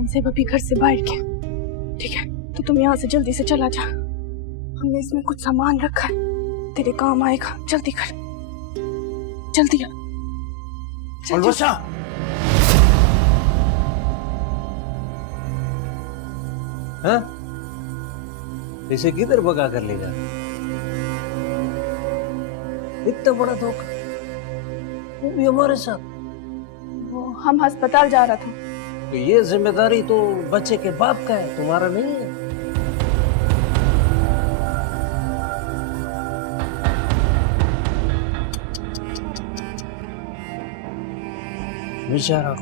Madam से अभी घर से बाहर के। ठीक है, तो तुम यहाँ से जल्दी से चला जा। हमने इसमें कुछ सामान रखा है, तेरे काम आएगा। जल्दी कर, जल्दी आ। अलबत्ता हाँ, इसे किधर भगा कर ले जा? इतना बड़ा धोखा, वो भी हमारे साथ। वो हम अस्पताल जा रहा था। तो ये जिम्मेदारी तो बच्चे के बाप का है, तुम्हारा नहीं है। बेचारा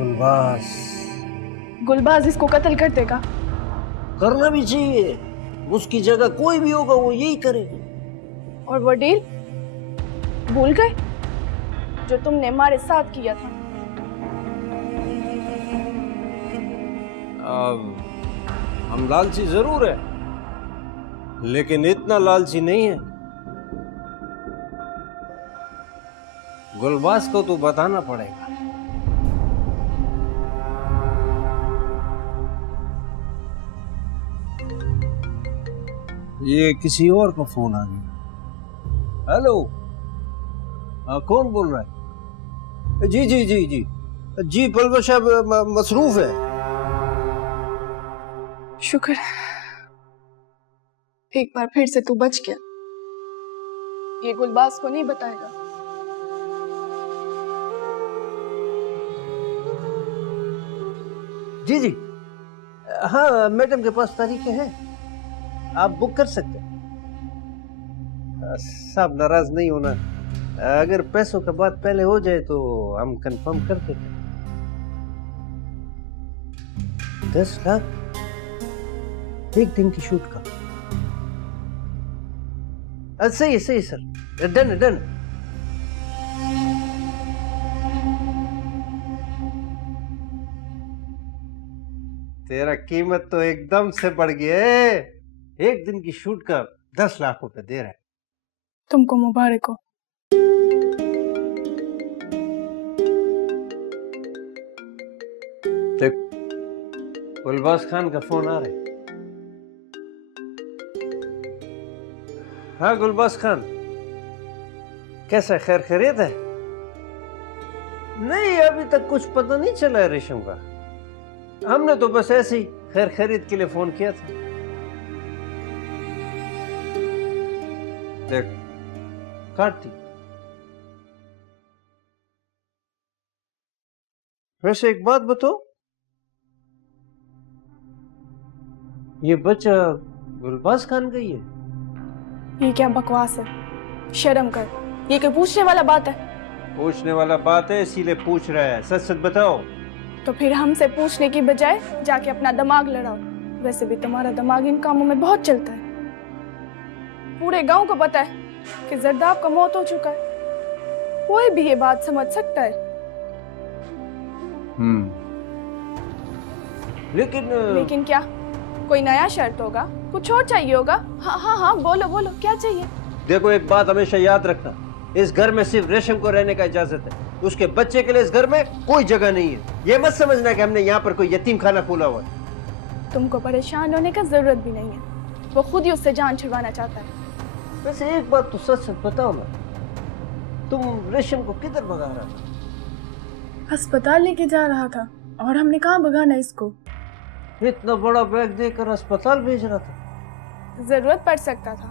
गुलबाज इसको कत्ल कर देगा। करना भी चाहिए, उसकी जगह कोई भी होगा वो यही करेगा। और वो डील भूल गए जो तुमने हमारे साथ किया था? हम लालची जरूर है, लेकिन इतना लालची नहीं है। गुलबाज को तो बताना पड़ेगा। ये किसी और का फोन आ गया। हेलो, कौन बोल रहा है? जी जी जी जी जी, पलवा साहब मसरूफ है। शुक्र है, एक बार फिर से तू बच गया। ये गुलबाज को नहीं बताएगा। जी जी, हाँ मैडम के पास तारीखें हैं, आप बुक कर सकते हैं। साहब नाराज नहीं होना, अगर पैसों का बात पहले हो जाए तो हम कंफर्म कर देते हैं। 10 लाख एक दिन की शूट का। सही है सर, डन डन। तेरा कीमत तो एकदम से बढ़ गया है। एक दिन की शूट का 10 लाख रुपए दे रहा है। तुमको मुबारक हो। देख, गुलबाज खान का फोन आ रहा है। हाँ गुलबाज खान, कैसा, खैर खैरियत है? नहीं, अभी तक कुछ पता नहीं चला है रेशम का। हमने तो बस ऐसे ही खैर खैरियत के लिए फोन किया था। देख, काटती। वैसे एक बात बताओ, ये बच्चा गुलबाज खान का ही है? ये क्या बकवास है, शर्म कर। ये क्या पूछने वाला बात है? पूछने वाला बात है, इसीलिए पूछ रहा है। सच सच बताओ। तो फिर हमसे पूछने की बजाय जाके अपना दिमाग लड़ाओ। वैसे भी तुम्हारा दिमाग इन कामों में बहुत चलता है। पूरे गांव को पता है कि जरदाब का मौत हो चुका है। कोई भी ये बात समझ सकता है। लेकिन क्या कोई नया शर्त होगा? कुछ और चाहिए होगा? हाँ हाँ हाँ, बोलो बोलो, क्या चाहिए? देखो, एक बात हमेशा याद रखना, इस घर में सिर्फ रेशम को रहने का इजाजत है। उसके बच्चे के लिए इस घर में कोई जगह नहीं है। ये मत समझना कि हमने यहाँ पर कोई यतीम खाना खोला हुआ है। तुमको परेशान होने का जरूरत भी नहीं है, वो खुद ही उससे जान छुड़वाना चाहता है। वैसे एक बात तो सच सच बताओ ना, तुम रेशम को किधर भगा रहा था? अस्पताल लेके जा रहा था। और हमने कहाँ भगाना इसको? इतना बड़ा बैग देकर अस्पताल भेज रहा था। जरूरत पड़ सकता था।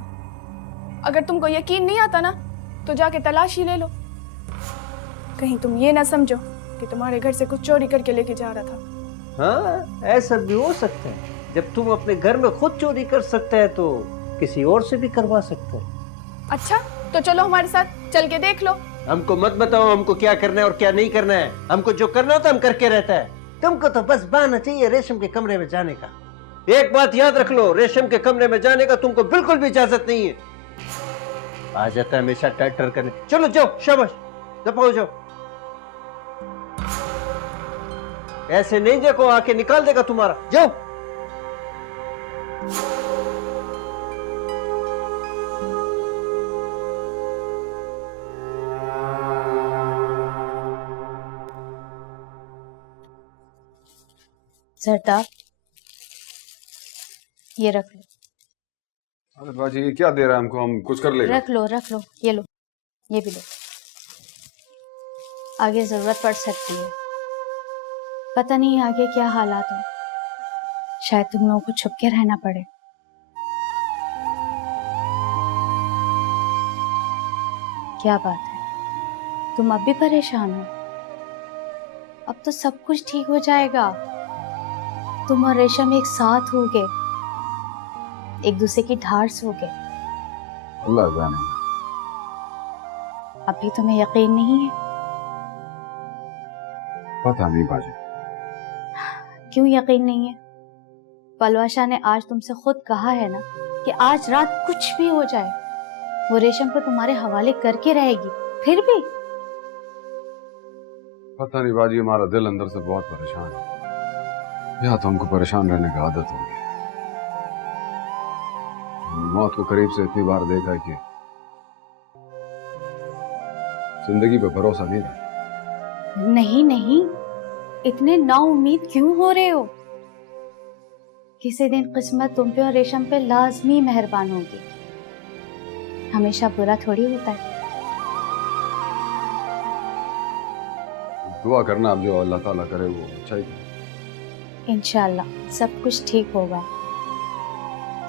अगर तुमको यकीन नहीं आता ना, तो जाके तलाशी ले लो। कहीं तुम ये ना समझो कि तुम्हारे घर से कुछ चोरी करके लेके जा रहा था। हाँ, ऐसा भी हो सकता है। जब तुम अपने घर में खुद चोरी कर सकते हैं तो किसी और से भी करवा सकते हैं। अच्छा, तो चलो हमारे साथ, चल के देख लो। हमको मत बताओ हमको क्या करना है और क्या नहीं करना है। हमको जो करना होता है हम करके रहता है। तुमको तो बस बहाना चाहिए रेशम के कमरे में जाने का। एक बात याद रख लो, रेशम के कमरे में जाने का तुमको बिल्कुल भी इजाजत नहीं है। आ जाता है हमेशा टैटर करने। चलो जाओ, शाबाश, दबाओ जाओ। ऐसे नहीं देखो, आके निकाल देगा तुम्हारा। जाओ। सरदार, ये रख लो। अरे बाजी ये क्या दे रहा है हमको, हम कुछ कर लेगा। रख लो, ये लो, ये भी लो। आगे जरूरत पड़ सकती है, पता नहीं आगे क्या हालात हो, शायद तुम लोगों को छुप के रहना पड़े। क्या बात है, तुम अब भी परेशान हो? अब तो सब कुछ ठीक हो जाएगा। तुम और रेशम एक साथ हो गए, एक दूसरे की ढाढ़स हो गए। अल्लाह जाने। अभी तुम्हें यकीन नहीं है? पता नहीं बाजी। क्यों यकीन नहीं है? पलवाशा ने आज तुमसे खुद कहा है ना कि आज रात कुछ भी हो जाए वो रेशम को तुम्हारे हवाले करके रहेगी, फिर भी? पता नहीं बाजी, हमारा दिल अंदर से बहुत परेशान है। या तो हमको परेशान रहने की आदत हो गई, मौत को करीब से इतनी बार देखा है कि जिंदगी पे भरोसा नहीं रहा। नहीं नहीं, इतने नाउम्मीद क्यों हो रहे हो? किसी दिन किस्मत तुम पे और रेशम पे लाजमी मेहरबान होगी। हमेशा बुरा थोड़ी होता है। दुआ करना, अब जो अल्लाह ताला करे वो अच्छा ही करे। इंशाल्लाह सब कुछ ठीक होगा।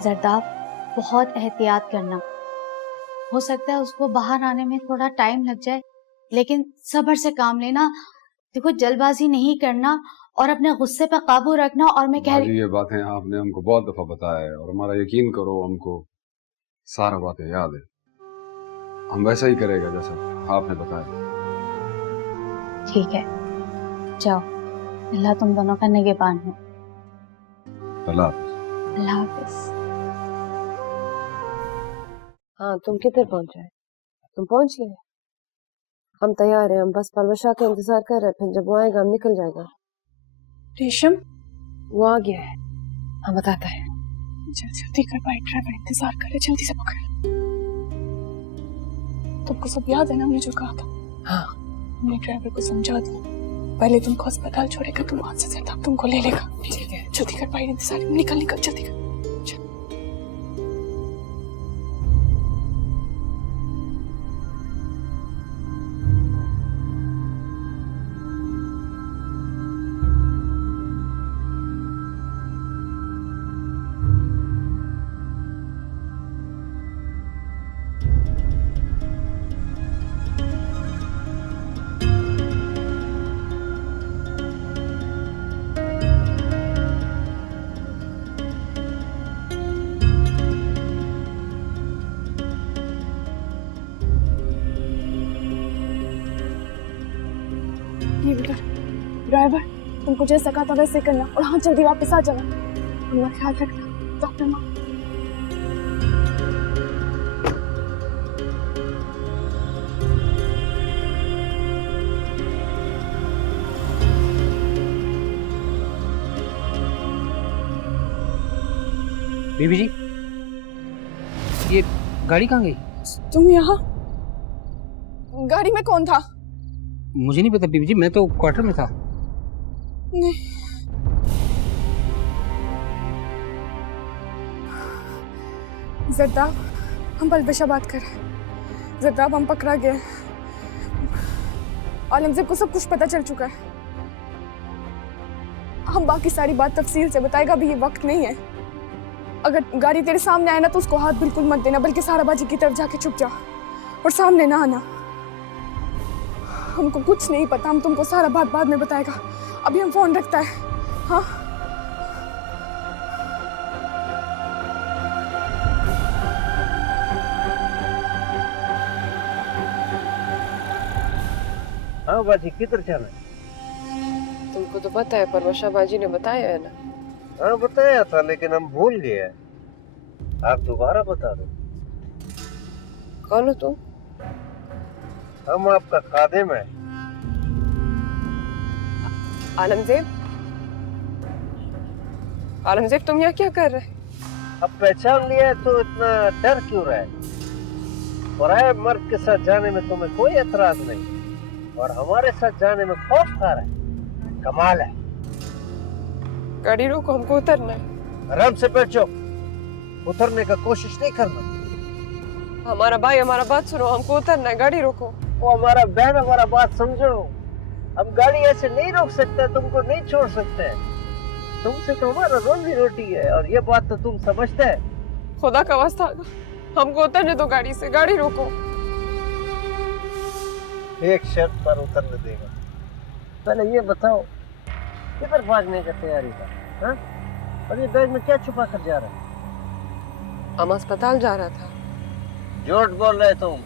जरदाब, बहुत एहतियात करना। हो सकता है उसको बाहर आने में थोड़ा टाइम लग जाए, लेकिन सब्र से काम लेना। देखो, जल्दबाजी नहीं करना और अपने गुस्से पे काबू रखना। और मैं कह रही, ये बातें आपने हमको बहुत दफा बताया है और हमारा यकीन करो, हमको सारा बातें याद है। हम वैसा ही करेगा जैसा आपने बताया। ठीक है, जाओ। अल्लाह तुम दोनों का निगहबान हो। अल्लाह हाफिज। हाँ, तुम किधर पहुंचे? तुम पहुंच गए? हम तैयार हैं, हम बस पलवशा का इंतजार कर रहे हैं। फिर जब वो आएगा हम निकल जाएगा। रेशम, वो आ गया है, हम बताता है। जल्दी कर भाई, ड्राइवर इंतजार करे, जल्दी से पकड़। तुमको सब याद है ना हमने जो कहा था? हाँ, हमने ड्राइवर को समझा दिया, पहले तुमको अस्पताल छोड़ेगा, तुम वहां से सरदाब तुमको ले लेगा। ठीक है। जल्दी कर भाई, इंतजार, निकल निकल जल्दी कर। ड्राइवर, तुमको जैसा कहा था वैसे करना, और हाँ जल्दी वापस आ जाना। अपना ख्याल रखना। डॉक्टर माँ, बीबी जी, ये गाड़ी कहाँ गई? तुम यहाँ? गाड़ी में कौन था? मुझे नहीं पता बीबी जी, मैं तो क्वार्टर में था। नहीं, जरदाब, हम पलवशा बात कर रहे हैं। जरदाब, हम पकड़ा गए। औरंगजेब को सब कुछ पता चल चुका है। हम बाकी सारी बात तफसील से बताएगा, अभी ये वक्त नहीं है। अगर गाड़ी तेरे सामने आए ना तो उसको हाथ बिल्कुल मत देना, बल्कि सारा बाजी की तरफ जाके छुप जा और सामने ना आना। हमको कुछ नहीं पता, हम तुमको सारा बात बाद में बताएगा। अभी हम फोन रखता है। हाँ, हाँ बाजी, किधर जाना है? तुमको तो पता है, पलवशा बाजी ने बताया है ना। हाँ बताया था, लेकिन हम भूल गए। आप दोबारा बता दो। कौन हो तुम? हम आपका खादिम है। आलमजेब, आलमजेब तुम यहाँ क्या कर रहे? अब पहचान लिया है तो इतना डर क्यों रहा है? पराये मर्द के साथ जाने में तुम्हें कोई एतराज नहीं, और हमारे साथ जाने में खौफ खा रहा है। कमाल है। गाड़ी रोको, हमको उतरना है। आराम से बैठ जाओ, उतरने का कोशिश नहीं करना। हमारा भाई, हमारा बात सुनो, हमको उतरना है, गाड़ी रोको। वो हमारा बहन, हमारा बात समझो। हम गाड़ी ऐसे नहीं रोक सकते, तुमको नहीं छोड़ सकते। तुमसे तो हमारा रोजी रोटी है, और ये बात तो तुम समझते हैं। खुदा का वास्ता, हमको उतरने दो गाड़ी से, गाड़ी रोको। एक शर्त पर उतरने देगा। पहले ये बताओ, किधर भागने का तैयारी था? हाँ? और ये बैग में क्या छुपा कर जा रहा है? हम अस्पताल जा रहा था। झूठ बोल रहे तुम।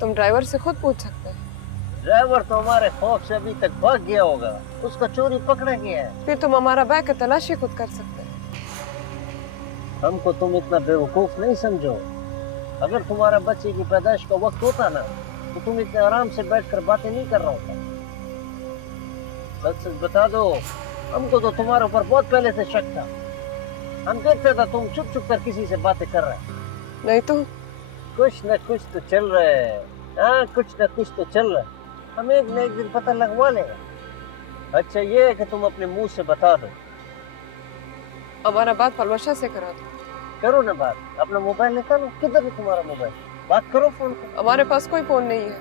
तुम ड्राइवर से खुद पूछ सकते हैं। ड्राइवर तो हमारे खौफ से अभी तक भाग गया होगा, उसका चोरी पकड़ा गया है। फिर तुम हमारा बैग की तलाशी खुद कर सकते हैं। हमको तुम इतना बेवकूफ नहीं समझो। अगर तुम्हारा बच्चे की पैदाइश का वक्त होता ना, तो तुम इतने आराम से बैठकर बातें नहीं कर रहा होता। सच सच बता दो, हमको तो तुम्हारे ऊपर बहुत पहले से शक था। हम देखते था तुम चुप चुप कर किसी से बातें कर रहे हैं। नहीं तो कुछ न कुछ तो चल रहा है। हाँ, कुछ न कुछ तो चल रहा है। हम एक न एक दिन पता लगवा लेंगे। अच्छा ये है कि तुम अपने मुंह से बता दो। हमारा बात पलवशा से करा दो। करो ना बात, अपना मोबाइल निकालो। किधर है तुम्हारा मोबाइल? बात करो फोन पे। हमारे पास कोई फोन नहीं है।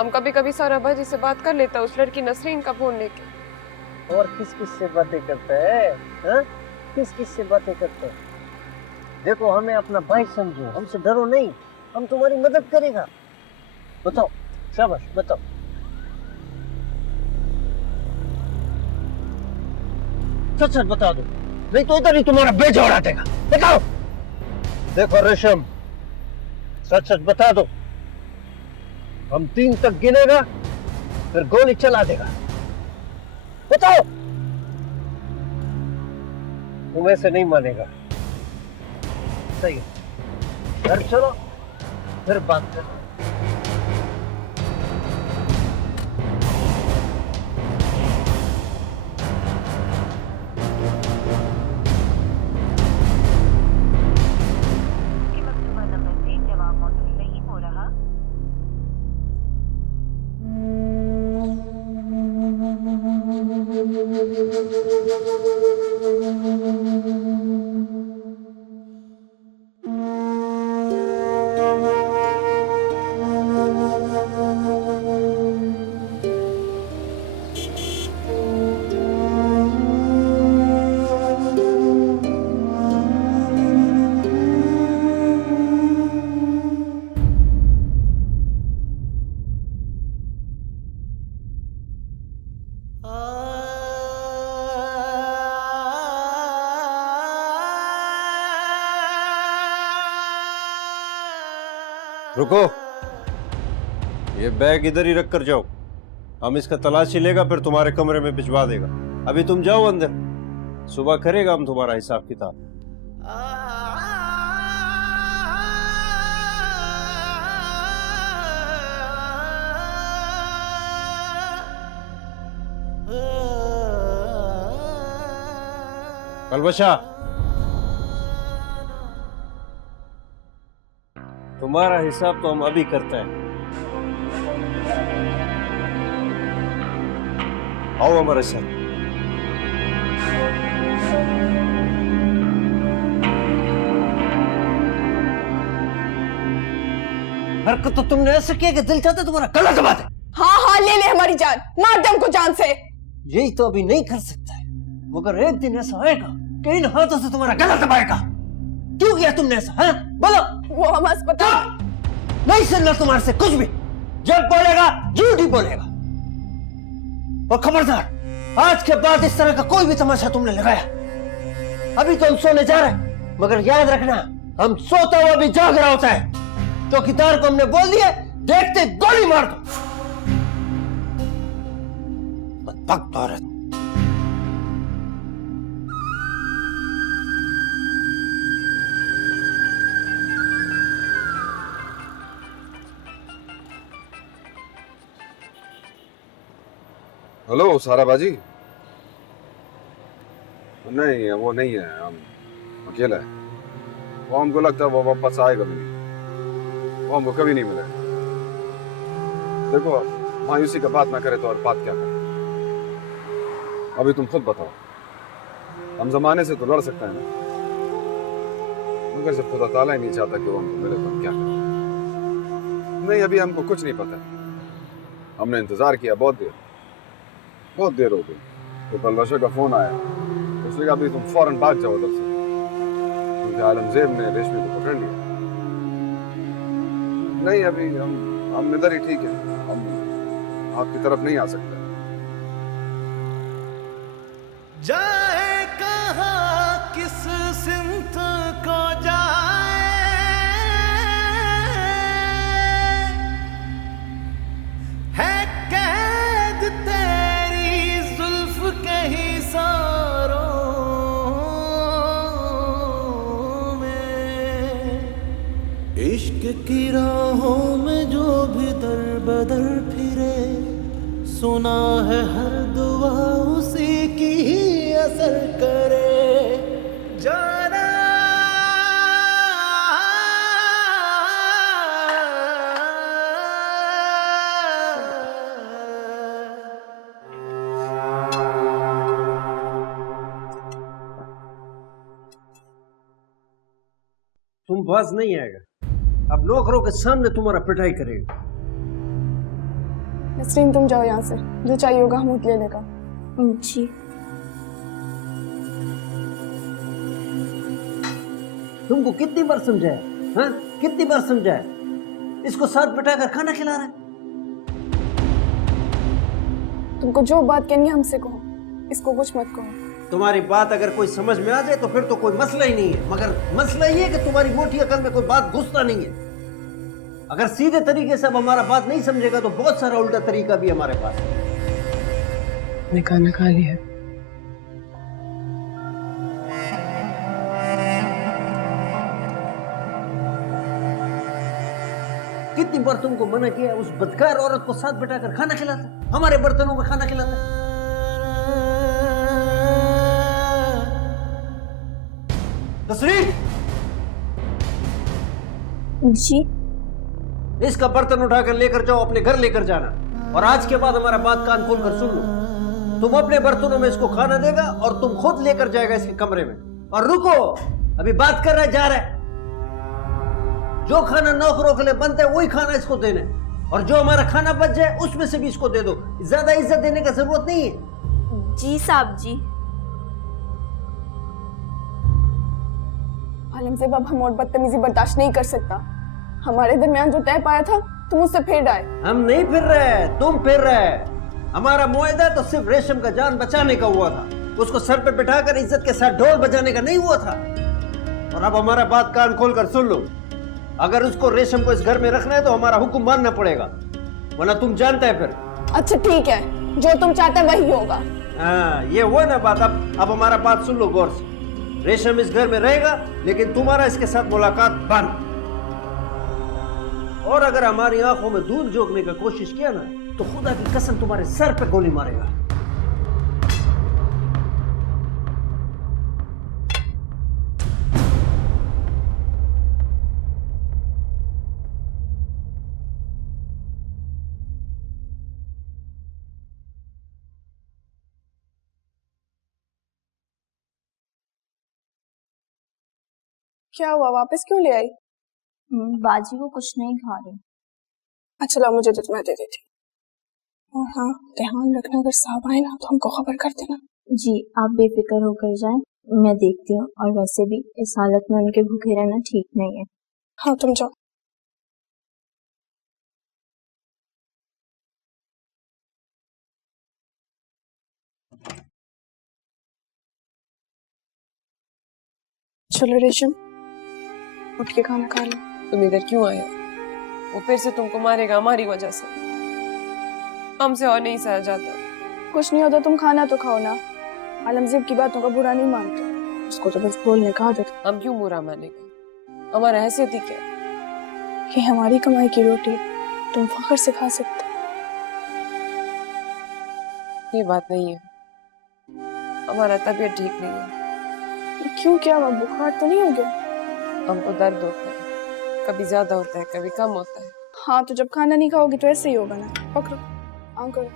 हम कभी कभी सारा भाई से बात कर लेता, उस लड़की नसरीन का फोन लेके। और किस किस से बातें करता है? हाँ? किस किस से बातें करता है? देखो, हमें अपना भाई समझो, हमसे डरो नहीं, हम तुम्हारी मदद करेगा। बताओ, शाबाश बताओ। सच सच बता दो, नहीं तो इधर ही तुम्हारा बेजा उड़ा देगा। बताओ। देखो रेशम, सच सच बता दो। हम 3 तक गिनेगा, फिर गोली चला देगा। बताओ। तुम ऐसे नहीं मानेगा। सही है, घर चलो, फिर बात करो। रुको, ये बैग इधर ही रख कर जाओ। हम इसका तलाशी लेगा, फिर तुम्हारे कमरे में भिजवा देगा। अभी तुम जाओ अंदर, सुबह करेगा हम तुम्हारा हिसाब किताब। कलबशा, तुम्हारा हिसाब तो हम अभी करते हैं। आओ हमारे साथ। हरकत तो तुमने ऐसे किया कि दिल चाहता तुम्हारा गला दबा दे। हाँ हाँ, ले ले हमारी जान, मार दे हमको जान से। यही तो अभी नहीं कर सकता है, मगर एक दिन ऐसा आएगा कि इन हाथों से तुम्हारा गला दबाएगा। क्यों किया तुमने ऐसा? हाँ बोलो। वो हम अस्पताल। नहीं सुनना तुम्हारे से कुछ भी। जब बोलेगा झूठ ही बोलेगा। और खबरदार, आज के बाद इस तरह का कोई भी तमाशा तुमने लगाया। अभी तो हम सोने जा रहे हैं, मगर याद रखना, हम सोता हुआ भी जाग रहा होता है। चौकीदार को हमने बोल दिया, देखते गोली मार दो। बदबख्त औरत। हेलो सारा बाजी। नहीं, वो नहीं है, हम अकेला है। वो हमको लगता है वो वापस आएगा भी नहीं, वो हमको कभी नहीं मिलेगा। देखो, मायूसी का बात ना करे तो और बात क्या करे। अभी तुम खुद बताओ, हम जमाने से तो लड़ सकते हैं ना, मगर जब खुदा ताला ही नहीं चाहता कि वो हमको मिले तो हम क्या करें? नहीं, अभी हमको कुछ नहीं पता। हमने इंतजार किया बहुत देर हो गई। तो पलवशा का फोन आया, उसने कहा अभी तुम फौरन भाग जाओ उधर से, क्योंकि आलमजेब ने रेशमी को पकड़ लिया। नहीं, अभी हम इधर ही ठीक है, हम आपकी तरफ नहीं आ सकते। जाए कहाँ किस सिमत को जाए, है कैद तेरी जुल्फ के ही सारों में। इश्क की राहों में जो भी दर बदर फिरे, सुना है हर दुआ उसी की ही असर करे। जाना तुम बाज नहीं आएगा, अब नौकरों के सामने तुम्हारा पिटाई करेगा। नसरीन तुम जाओ यहाँ से, जो चाहिए होगा हम ले लेगा। जी। तुमको कितनी बार समझाया, हाँ कितनी बार समझाया? इसको साथ बिठाकर खाना खिला रहा है। तुमको जो बात कहनी है हमसे कहो, इसको कुछ मत कहो। तुम्हारी बात अगर कोई समझ में आ जाए तो फिर तो कोई मसला ही नहीं है, मगर मसला ये है कि तुम्हारी मोटी अकल में कोई बात घुसता नहीं है। अगर सीधे तरीके से अब हमारा बात नहीं समझेगा तो बहुत सारा उल्टा तरीका भी हमारे पास है। मैं खाना खा लिया। कितनी बार तुमको मना किया उस बदकार औरत को साथ बिठाकर खाना खिलाता, हमारे बर्तनों में खाना खिलाता। तस्रीर जी। इसका बर्तन उठाकर लेकर जाओ, अपने घर लेकर जाना, और आज के बाद हमारा बात कान खोल कर सुन लो। तुम अपने बर्तनों में इसको खाना देगा और तुम खुद लेकर जाएगा इसके कमरे में। और रुको, अभी बात कर रहा है, जा रहा है। जो खाना नौकरों के लिए बनता है वही खाना इसको देना है, और जो हमारा खाना बच जाए उसमें से भी इसको दे दो। ज्यादा इज्जत देने का जरूरत नहीं है। जी साहब जी। आलमज़ेब अब हम और बदतमीजी बर्दाश्त नहीं कर सकता। हमारे दरमियान जो तय पाया था तुम उससे फिर आए। हम नहीं फिर रहे, तुम फिर रहे। हमारा मुआहदा तो सिर्फ रेशम का जान बचाने का हुआ था, उसको सर पे बिठाकर इज्जत के साथ ढोल बजाने का नहीं हुआ था। और अब हमारा बात कान खोलकर सुन लो, अगर उसको रेशम को इस घर में रखना है तो हमारा हुक्म मानना पड़ेगा, वरना तुम जानते हैं फिर। अच्छा ठीक है, जो तुम चाहते वही होगा। हाँ ये हुआ ना बात। अब हमारा बात सुन लो गौर से। रेशम इस घर में रहेगा, लेकिन तुम्हारा इसके साथ मुलाकात बंद। और अगर हमारी आंखों में धूल झोंकने का कोशिश किया ना तो खुदा की कसम तुम्हारे सर पे गोली मारेगा। क्या हुआ, वापस क्यों ले आई? बाजी वो कुछ नहीं खा रही। अच्छा लो, मुझे मैं दे देती। और हाँ, ध्यान रखना, अगर साहब आए ना तो हमको खबर कर देना। जी आप बेफिक्र होकर जाएं, मैं देखती हूँ। और वैसे भी इस हालत में उनके भूखे रहना ठीक नहीं है। हाँ तुम जाओ। चलो रेशम, उठ के खाना खा लो। तुम इधर क्यों आए? वो फिर से तुमको मारेगा हमारी वजह से। हमसे और नहीं सहा जाता। कुछ नहीं होता, तुम खाना तो खाओ ना। आलमज़ेब की बातों का बुरा नहीं मानते, उसको तो बस बोलने का आदत। हम क्यों बुरा मानेगा? हमारा हैसियत ही क्या? ये हमारी कमाई की रोटी है, तुम फख्र से खा सकते। ये बात नहीं है, हमारा तबीयत ठीक नहीं है। क्यों, क्या हुआ? बुखार तो नहीं हो गया? हमको दर्द होता है, कभी ज्यादा होता है कभी कम होता है। हाँ तो जब खाना नहीं खाओगी तो ऐसे ही होगा ना। पकड़ो, आंख करो।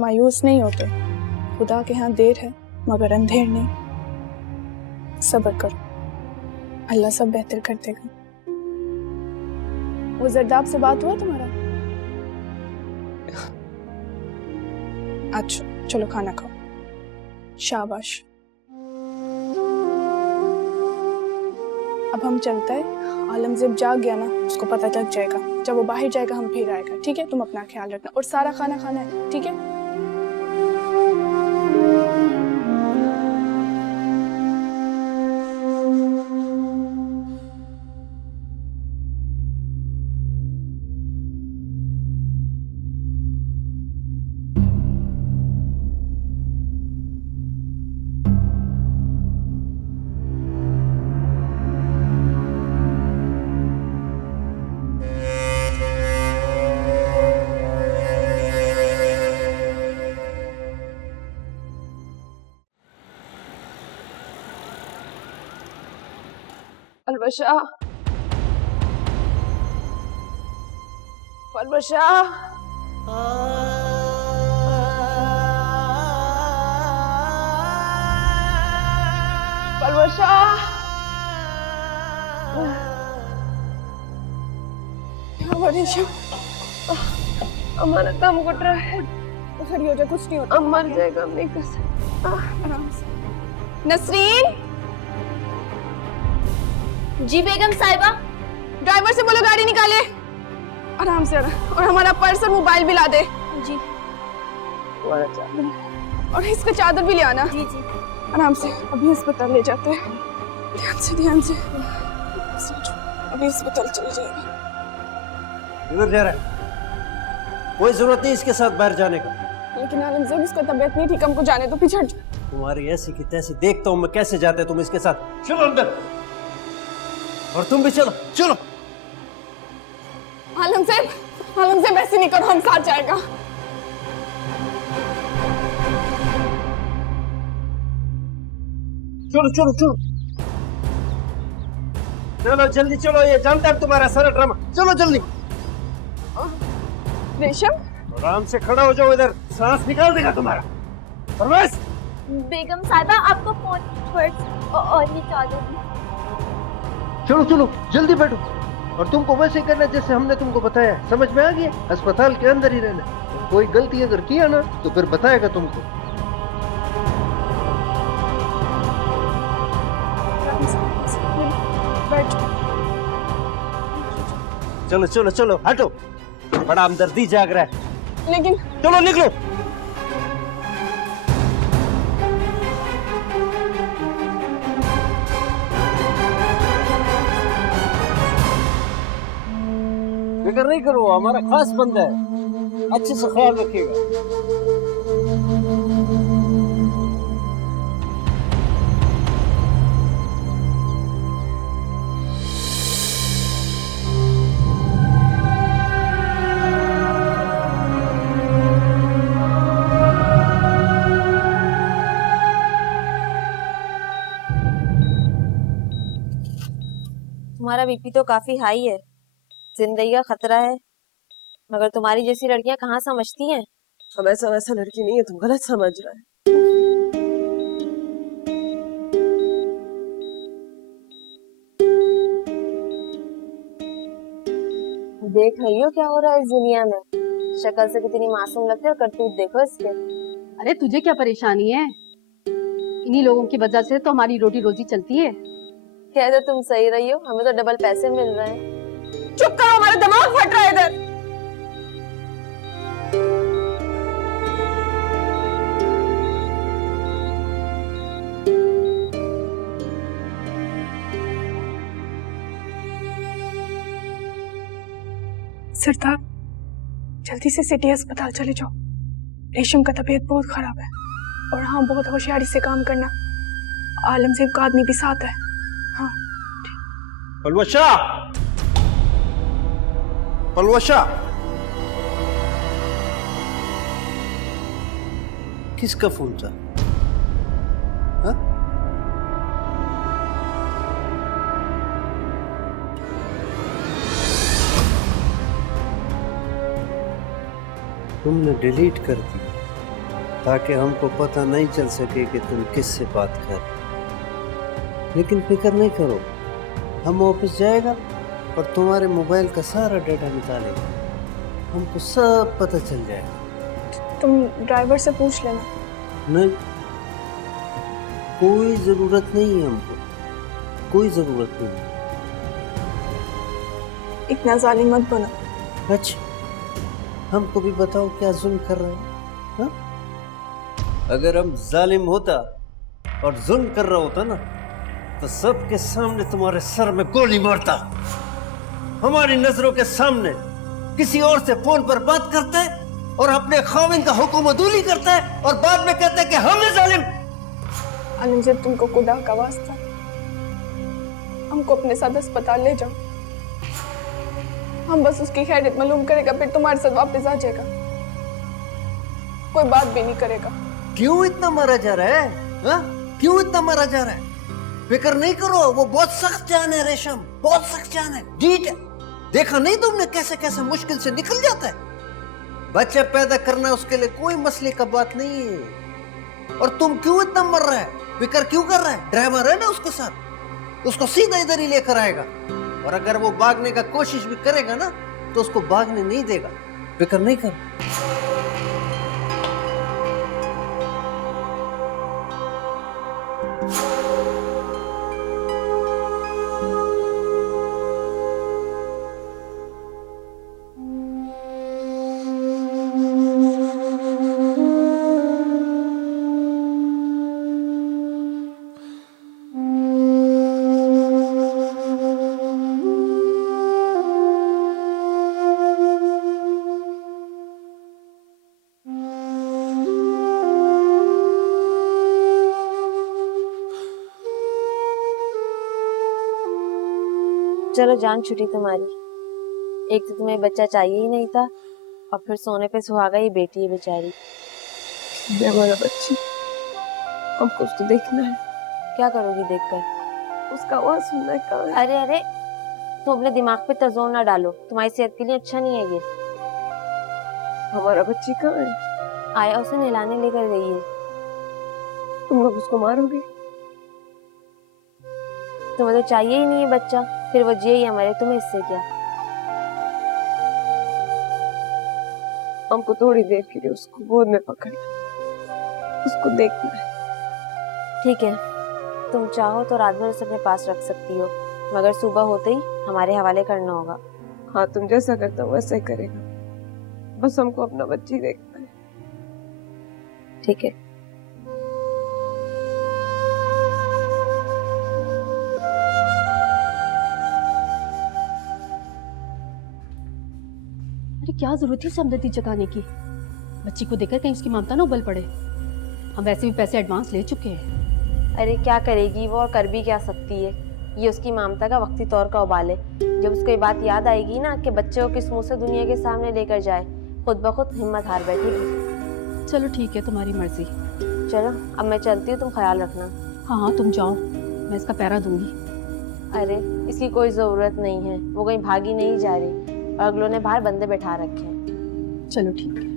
मायूस नहीं होते। खुदा के यहाँ देर है मगर अंधेर नहीं। सब्र करो, अल्लाह सब बेहतर कर देगा। वो जरदाब से बात हुआ तुम्हारा? अच्छा चलो खाना खाओ। शाबाश। अब हम चलते हैं। आलमज़ेब जाग गया ना, उसको पता लग जाएगा। जब वो बाहर जाएगा हम फिर आएगा, ठीक है? तुम अपना ख्याल रखना और सारा खाना खाना है, ठीक है? अलबशा, अलबशा, अलबशा, हमारा दम घुट रहा है। खड़ी हो जा, कुछ नहीं होता। अब मर जाएगा, हम नहीं कर सकते। आराम से। नसरीन, जी बेगम साहिबा। ड्राइवर से बोलो गाड़ी निकाले। आराम से और हमारा पर्स और मोबाइल भी ला दे। जी। और इसका चादर भी ले आना। जी जी। आराम से, अभी अस्पताल ले जाते हैं। ध्यान से ध्यान से। अभी अस्पताल चले जाएंगे। इधर जा रहा है, कोई जरूरत नहीं इसके साथ बाहर जाने का। लेकिन आलमज़ेब उसका तबीयत नहीं ठीक, हमको जाने तो पीछे। तुम्हारी ऐसी की तैसी देखता हूँ मैं कैसे जाते तुम इसके साथ। चलो अंदर, और तुम भी चलो। चलो आलमज़ेब ऐसे नहीं करो, हम साथ जाएगा। चलो चलो चलो चलो जल्दी चलो, ये जानता है तुम्हारा सारा ड्रामा। चलो जल्दी। रेशम, आराम से खड़ा हो जाओ, इधर सांस निकाल देगा तुम्हारा। परवेज, बेगम साहिबा आपको फोन पर्स और निकालो। चलो चलो जल्दी बैठो। और तुमको वैसे करना जैसे हमने तुमको बताया, समझ में आ गया? अस्पताल के अंदर ही रहना। कोई गलती अगर किया ना तो फिर बताएगा तुमको। चलो चलो चलो हटो, बड़ा हमदर्दी जाग रहा है। लेकिन चलो निकलो। फिक्र नहीं करो, हमारा खास बंदा है, अच्छे से ख्याल रखिएगा। तुम्हारा बीपी तो काफी हाई है, जिंदगी का खतरा है, मगर तुम्हारी जैसी लड़कियां कहाँ समझती हैं। हम ऐसा वैसा लड़की नहीं है, तुम गलत समझ रहा है। देख रही हो क्या हो रहा है इस दुनिया में। शक्ल से कितनी मासूम लगती है और करतूत देखो इसके। अरे तुझे क्या परेशानी है? इन्हीं लोगों की वजह से तो हमारी रोटी रोजी चलती है। कह दो तुम सही रही हो, हमें तो डबल पैसे मिल रहे हैं। चुप करो, हमारा दिमाग फट रहा है इधर। सरदार, जल्दी से सिटी अस्पताल चले जाओ। रेशम का तबीयत बहुत खराब है। और हाँ, बहुत होशियारी से काम करना। आलमज़ेब का आदमी भी साथ है। हाँ। पलवशा, पलवशा, किसका फोन था? हाँ? तुमने डिलीट कर दी। ताकि हमको पता नहीं चल सके कि तुम किससे बात कर रहे हो। लेकिन फिक्र नहीं करो, हम ऑफिस जाएगा और तुम्हारे मोबाइल का सारा डाटा निकालेगा, हमको सब पता चल जाएगा। तुम ड्राइवर से पूछ लेना। नहीं, कोई जरूरत नहीं है हमको, कोई जरूरत नहीं। इतना जालिम मत बनो। अच्छा, हमको भी बताओ क्या जुल्म कर रहे हो? हाँ? अगर हम जालिम होता और जुल्म कर रहा होता ना, तो सबके सामने तुम्हारे सर में गोली मारता। हमारी नजरों के सामने किसी और से फोन पर बात करते और अपने खाविंद का हुकूमतूली करते और बाद में कहते कि हम हैं जालिम। अनुज, तुमको खुदा का वास्ता, हमको अपने साथ अस्पताल ले जाओ। हम बस उसकी खैरियत मालूम करेगा, फिर तुम्हारे साथ वापस आ जाएगा, कोई बात भी नहीं करेगा। क्यों इतना मारा जा रहा है? हा? क्यों इतना मारा जा रहा है? फिक्र नहीं करो, वो बहुत सख्त जान है रेशम, बहुत सख्त जान है, डीट है। देखा नहीं तुमने कैसे कैसे मुश्किल से निकल जाता है। बच्चे पैदा करना उसके लिए कोई मसले का बात नहीं है। और तुम क्यों इतना मर रहा है, फिक्र क्यों कर रहा है? ड्राइवर है ना उसके साथ, उसको सीधा इधर ही लेकर आएगा। और अगर वो भागने का कोशिश भी करेगा ना, तो उसको भागने नहीं देगा। फिक्र नहीं कर। चलो जान छुट्टी तुम्हारी। एक तो तुम्हें बच्चा चाहिए ही नहीं था, और फिर सोने पे सुहागा ये बेटी है बेचारी। हमारा बच्ची, हमको उसको देखना है। क्या करोगी देखकर? उसका आवाज सुनना है। कहाँ है? अरे अरे, तुम अपने दिमाग पे तजोर ना डालो, तुम्हारी सेहत के लिए अच्छा नहीं है ये। हमारा बच्ची कहाँ है? आया उसे नहलाने लेकर गई है। तुम लोग उसको मारोगे? तुम्हें तो चाहिए ही नहीं है बच्चा, फिर वो जिए या मरे, तुम्हें इससे क्या? हमको थोड़ी देर के लिए उसको गोद में पकड़ना, उसको देखना है। ठीक है, तुम चाहो तो रात भर उसे अपने पास रख सकती हो, मगर सुबह होते ही हमारे हवाले करना होगा। हाँ, तुम जैसा करता हो वैसा ही करेगा, बस हमको अपना बच्ची देखना है। ठीक है। अरे क्या जरूरत थी हमदर्दी जगाने की? बच्ची को देखकर कहीं उसकी ममता ना उबल पड़े। हम वैसे भी पैसे एडवांस ले चुके हैं। अरे क्या करेगी वो, और कर भी क्या सकती है? ये उसकी ममता का वक्ती तौर का उबाल है। जब उसको ये बात याद आएगी ना कि बच्चे को किस मुंह से दुनिया के सामने लेकर जाए, खुद ब खुद हिम्मत हार बैठेगी। चलो ठीक है, तुम्हारी मर्जी। चलो अब मैं चलती हूँ, तुम ख्याल रखना। हाँ हाँ, तुम जाओ, मैं इसका पहरा दूंगी। अरे इसकी कोई जरूरत नहीं है, वो कहीं भागी नहीं जा रही, और अगलों ने बाहर बंदे बैठा रखे हैं। चलो ठीक है।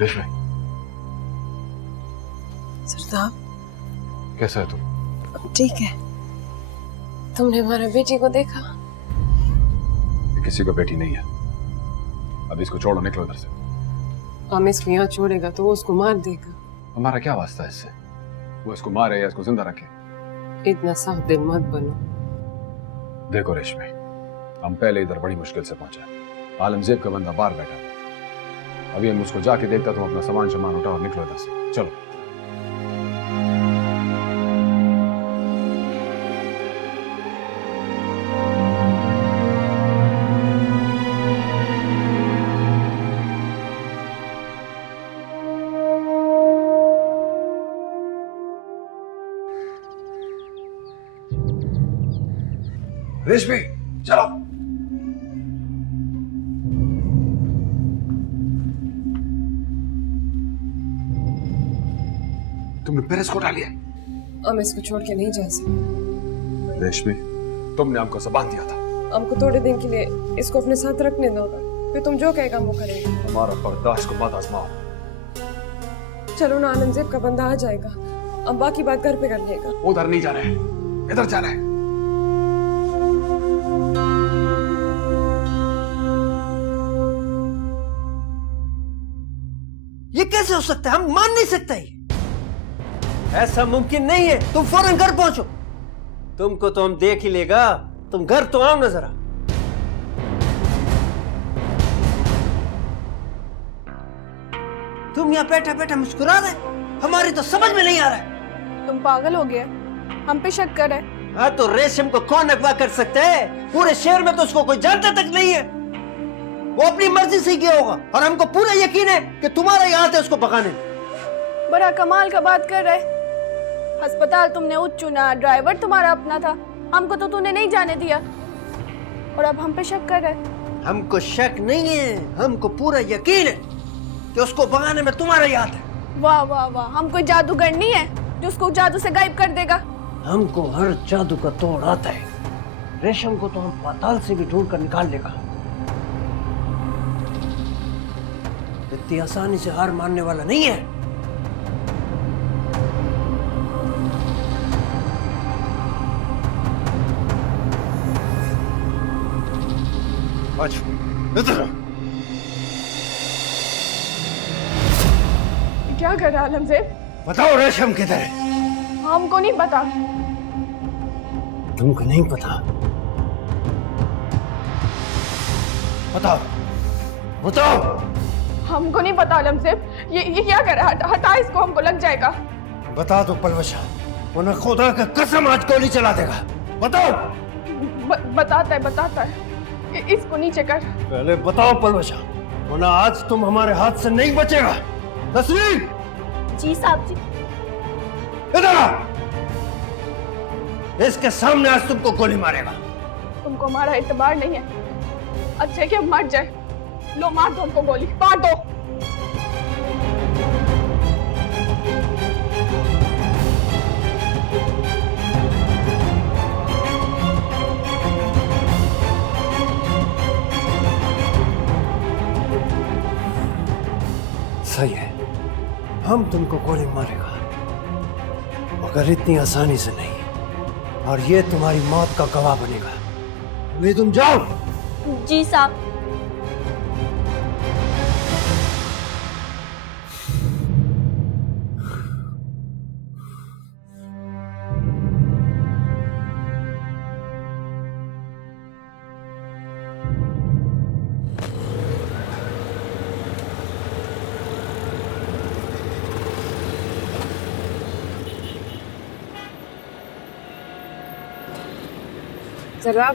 रेशमी, सरदार कैसा है तुम? ठीक है। तुमने हमारे बेटी को देखा? ये किसी को बेटी नहीं है। अब इसको छोड़ो, निकलो इधर से। हम इसको यहाँ छोड़ेगा तो वो उसको मार देगा। हमारा क्या वास्ता है इससे? वो इसको मारे या इसको जिंदा रखे? इतना साफ दिल मत बनो। देखो रेशमी, हम पहले इधर बड़ी मुश्किल से पहुंचे। आलमजेब का बंदा बाहर बैठा। अभी हम उसको जाके देखता, तुम अपना सामान उठाओ और निकलो इधर से। चलो। रेशमी चलो। तुमने पेरेस को डाली है? हम इसको छोड़ के नहीं जा सकते। रेशमी, तुमने हमको ज़बान दिया था। हमको थोड़े दिन के लिए इसको अपने साथ रखने दो, फिर तुम जो कहेगा वो करेगा। हमारा बर्दाश्त को मत आजमाओ। चलो ना, आलमजेब का बंदा आ जाएगा, हम बाकी बात घर पे कर लेगा। उधर नहीं जाना है, इधर जाना है। ये कैसे हो सकता है? हम मान नहीं सकते। ऐसा मुमकिन नहीं है। तुम फौरन घर पहुंचो। तुमको तो हम देख ही लेगा। तुम घर तो आओ ना जरा। तुम यहाँ बैठा बैठा मुस्कुरा रहे, हमारी तो समझ में नहीं आ रहा है। तुम पागल हो गए, हम पे शक कर रहे। हाँ तो रेशम को कौन अगवा कर सकता है? पूरे शहर में तो उसको कोई जानता तक नहीं है। वो अपनी मर्जी से गया होगा और हमको पूरा यकीन है कि तुम्हारा ही हाथ है उसको भगाने। बड़ा कमाल का बात कर रहे। अस्पताल तुमने उच्च चुना, ड्राइवर तुम्हारा अपना था, हमको तो तूने नहीं जाने दिया और अब हम पे शक कर रहे। हमको शक नहीं है, हमको पूरा यकीन है कि उसको भगाने में तुम्हारा ही हाथ है। वाह वाह वाह, हम कोई जादूगर नहीं है जो उसको जादू से गायब कर देगा। हमको हर जादू का तोड़ आता है। रेशम को तो हम पाताल से भी ढूंढ कर निकाल लेगा। इतनी आसानी से हार मानने वाला नहीं है। इधर क्या कर रहा आलमजेब? बताओ रेशम किधर है? हमको नहीं पता। तुमको नहीं पता? बताओ बताओ। हमको नहीं पता आलमजेब। ये क्या कर रहा है? हटा इसको, हमको लग जाएगा। बता दो पलवशा, वरना खुदा का कसम आज गोली चला देगा। बताओ। बताता है। इसको नीचे कर। पहले बताओ पलवशा, वरना आज तुम हमारे हाथ से नहीं बचेगा। तस्वीर। जी साहब जी। इधर आ। इसके सामने आज तुमको गोली मारेगा। तुमको हमारा एतबार नहीं है। अच्छा कि हम मर जाए। लो मार दो हमको गोली, मार दो। सही है, हम तुमको गोली मारेगा, मगर इतनी आसानी से नहीं। और ये तुम्हारी मौत का गवाह बनेगा। अभी तुम जाओ। जी साहब। जरा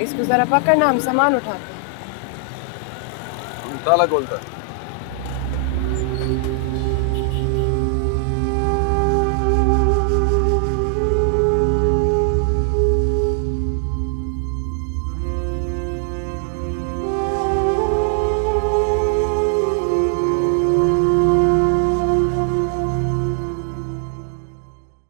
इसको जरा पकड़ना, हम सामान उठाते हैं। ताला खोलता है।